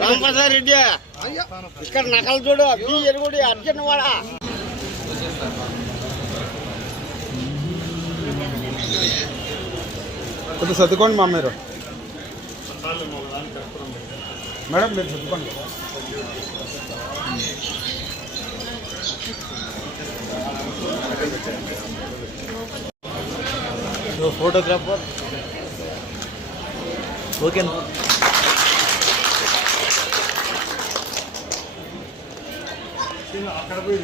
రామప్రసాద్ రెడ్డి ఇక్కడ నకలు చూడు ఎరుగుడి అర్జున్ వాడ కొంచెం సర్దుకోండి మా మీరు మేడం మీరు సర్దుకోండి. ఫోటోగ్రాఫర్ ఓకే అక్కడ పోయి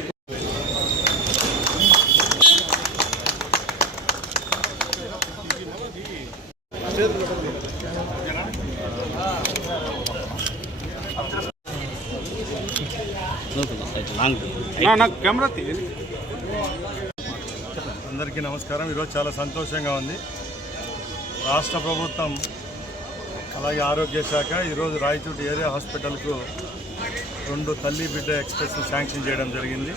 అందరికీ నమస్కారం. ఈరోజు చాలా సంతోషంగా ఉంది. రాష్ట్ర ప్రభుత్వం అలాగే ఆరోగ్య శాఖ ఈరోజు రాయచోటి ఏరియా హాస్పిటల్కు 2 తల్లి బిడ్డ ఎక్స్ప్రెస్ శాంక్షన్ చేయడం జరిగింది.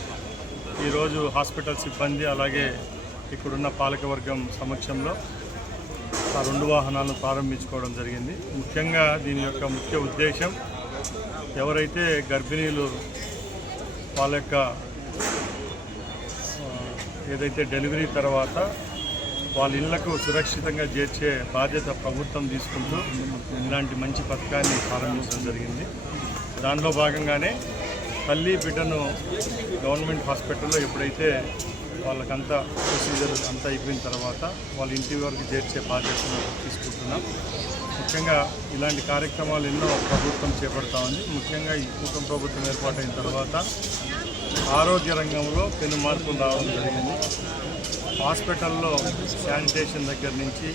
ఈరోజు హాస్పిటల్ సిబ్బంది అలాగే ఇక్కడున్న పాలకవర్గం సమక్షంలో ఆ 2 వాహనాలను ప్రారంభించుకోవడం జరిగింది. ముఖ్యంగా దీని యొక్క ముఖ్య ఉద్దేశం ఎవరైతే గర్భిణీలు వాళ్ళ యొక్క ఏదైతే డెలివరీ తర్వాత వాళ్ళ ఇళ్లకు సురక్షితంగా చేర్చే బాధ్యత ప్రభుత్వం తీసుకుంటూ ఇలాంటి మంచి పథకాన్ని ప్రారంభించడం జరిగింది. దానిలో భాగంగానే తల్లి బిడ్డను గవర్నమెంట్ హాస్పిటల్లో ఎప్పుడైతే వాళ్ళకంతా ప్రొసీజర్ అంతా అయిపోయిన తర్వాత వాళ్ళ ఇంటి వరకు చేర్చే బాధ్యతను తీసుకుంటున్నాం. ముఖ్యంగా ఇలాంటి కార్యక్రమాలు ఎన్నో ప్రభుత్వం చేపడతా ఉంది. ముఖ్యంగా ఈ కూటమి ప్రభుత్వం ఏర్పాటైన తర్వాత ఆరోగ్య రంగంలో పెను మార్పులు రావడం జరిగింది. హాస్పిటల్లో శానిటేషన్ దగ్గర నుంచి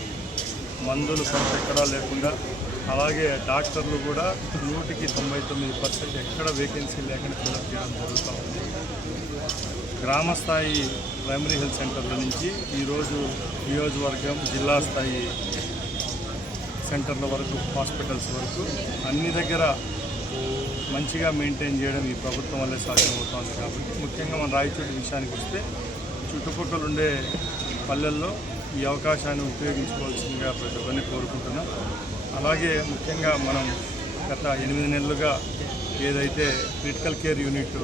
మందులు కొంత ఎక్కడా లేకుండా, అలాగే డాక్టర్లు కూడా 100% ఎక్కడ వేకెన్సీ లేకుండా ఫిల్అప్ చేయడం జరుగుతూ ఉంది. గ్రామస్థాయి ప్రైమరీ హెల్త్ సెంటర్ల నుంచి ఈరోజు నియోజకవర్గం జిల్లా స్థాయి సెంటర్ల వరకు హాస్పిటల్స్ వరకు అన్ని దగ్గర మంచిగా మెయింటైన్ చేయడం ఈ ప్రభుత్వం వల్లే సాధ్యమవుతోంది. కాబట్టి ముఖ్యంగా మన రాయచోటి విషయానికి వస్తే చుట్టుపక్కల ఉండే పల్లెల్లో ఈ అవకాశాన్ని ఉపయోగించుకోవాల్సిందిగా ప్రతి ఒక్కరిని కోరుకుంటున్నాం. అలాగే ముఖ్యంగా మనం గత 8 నెలలుగా ఏదైతే క్రిటికల్ కేర్ యూనిట్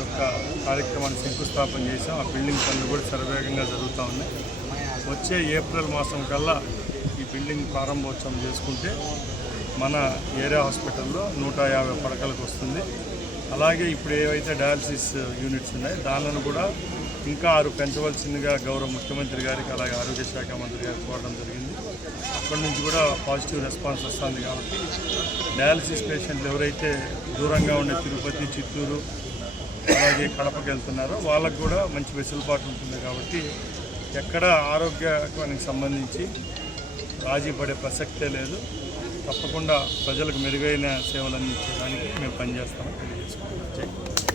యొక్క కార్యక్రమాన్ని శంకుస్థాపన చేసాం, ఆ బిల్డింగ్ పనులు కూడా శరవేగంగా జరుగుతూ ఉన్నాయి. వచ్చే ఏప్రిల్ మాసం కల్లా ఈ బిల్డింగ్ ప్రారంభోత్సవం చేసుకుంటే మన ఏరియా హాస్పిటల్లో 150 పడకలకు వస్తుంది. అలాగే ఇప్పుడు ఏవైతే డయాలసిస్ యూనిట్స్ ఉన్నాయో దానిలను కూడా ఇంకా 6 పెంచవలసిందిగా గౌరవ ముఖ్యమంత్రి గారికి అలాగే ఆరోగ్య శాఖ మంత్రి గారికి కోరడం జరిగింది. అక్కడి నుంచి కూడా పాజిటివ్ రెస్పాన్స్ వస్తుంది. కాబట్టి డయాలసిస్ పేషెంట్లు ఎవరైతే దూరంగా ఉండే తిరుపతి, చిత్తూరు అలాగే కడపకి వెళ్తున్నారో వాళ్ళకు కూడా మంచి వెసులుబాటు ఉంటుంది. కాబట్టి ఎక్కడ ఆరోగ్యానికి సంబంధించి రాజీ పడే ప్రసక్తే లేదు. తప్పకుండా ప్రజలకు మెరుగైన సేవలు అందించడానికి మేము పనిచేస్తామని తెలియజేసుకుంటాం.